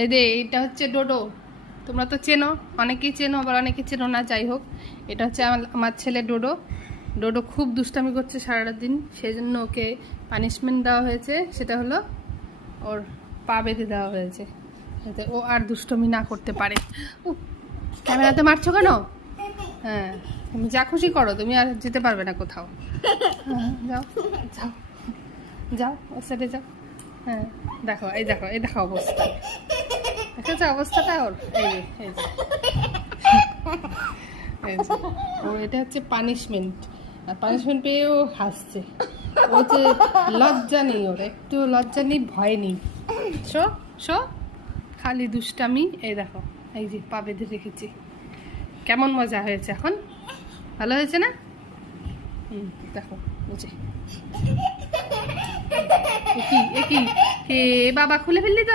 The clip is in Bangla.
এই যে এইটা হচ্ছে ডোডো, তোমরা তো চেনো, অনেকেই চেনো আবার অনেকেই চেনো না, যাই হোক। এটা হচ্ছে আমার ছেলে ডোডো। ডোডো খুব দুষ্টামি করছে সারাটা দিন, সেই জন্য ওকে পানিশমেন্ট দেওয়া হয়েছে, সেটা হলো ওর পা বেঁধে দেওয়া হয়েছে যাতে ও আর দুষ্টমি না করতে পারে। ক্যামেরাতে মারছো কেন? হ্যাঁ, তুমি যা খুশি করো, তুমি আর যেতে পারবে না কোথাও। যাও যাও যাও, ও সাইডে যাও। হ্যাঁ, দেখো এই দেখো, এই দেখো অবস্থা, দেখেছো অবস্থাটা ওর? এই যে এই যে এই যে ও, এটা হচ্ছে পানিশমেন্ট, আর পানিশমেন্ট পেয়ে ও হাসছে। ও যে লজ্জা নেই, ওর একটু লজ্জা নেই, ভয় নেই। শো শো, খালি দুষ্টামি। এই দেখো, এই যে পা বেঁধে রেখেছি। কেমন মজা হয়েছে এখন? ভালো হয়েছে না? দেখো বুঝে একই একই, হে বাবা খুলে ফেললি তো।